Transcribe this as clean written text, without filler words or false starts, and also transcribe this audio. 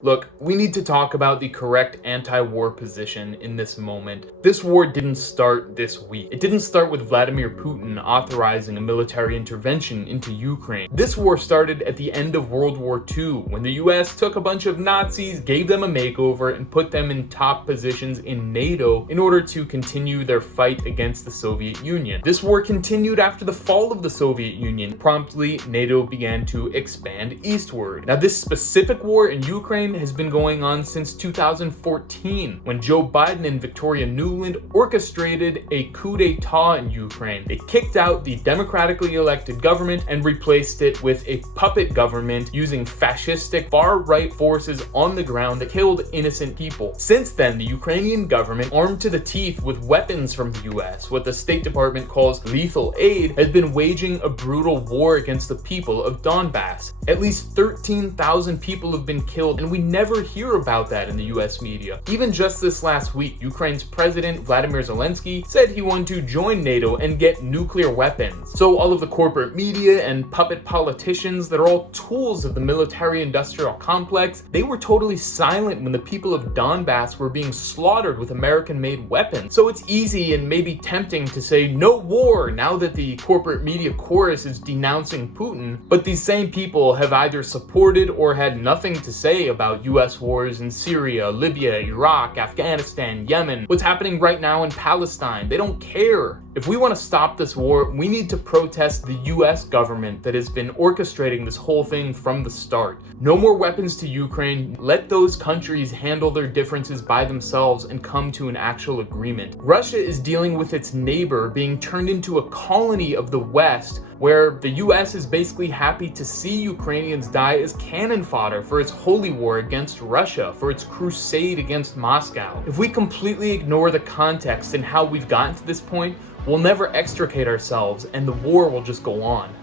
Look, we need to talk about the correct anti-war position in this moment. This war didn't start this week. It didn't start with Vladimir Putin authorizing a military intervention into Ukraine. This war started at the end of World War II, when the US took a bunch of Nazis, gave them a makeover, and put them in top positions in NATO in order to continue their fight against the Soviet Union. This war continued after the fall of the Soviet Union. Promptly, NATO began to expand eastward. Now, this specific war in Ukraine has been going on since 2014, when Joe Biden and Victoria Nuland orchestrated a coup d'etat in Ukraine. They kicked out the democratically elected government and replaced it with a puppet government using fascistic far-right forces on the ground that killed innocent people. Since then, the Ukrainian government, armed to the teeth with weapons from the US, what the State Department calls lethal aid, has been waging a brutal war against the people of Donbass. At least 13,000 people have been killed, and we never hear about that in the US media. Even just this last week, Ukraine's President Vladimir Zelensky said he wanted to join NATO and get nuclear weapons. So all of the corporate media and puppet politicians that are all tools of the military-industrial complex, they were totally silent when the people of Donbass were being slaughtered with American-made weapons. So it's easy and maybe tempting to say no war now that the corporate media chorus is denouncing Putin, but these same people have either supported or had nothing to say about US wars in Syria, Libya, Iraq, Afghanistan, Yemen, what's happening right now in Palestine. They don't care. If we want to stop this war, we need to protest the US government that has been orchestrating this whole thing from the start. No more weapons to Ukraine. Let those countries handle their differences by themselves and come to an actual agreement. Russia is dealing with its neighbor being turned into a colony of the West, where the US is basically happy to see Ukrainians die as cannon fodder for its holy war against Russia, for its crusade against Moscow. If we completely ignore the context and how we've gotten to this point, we'll never extricate ourselves and the war will just go on.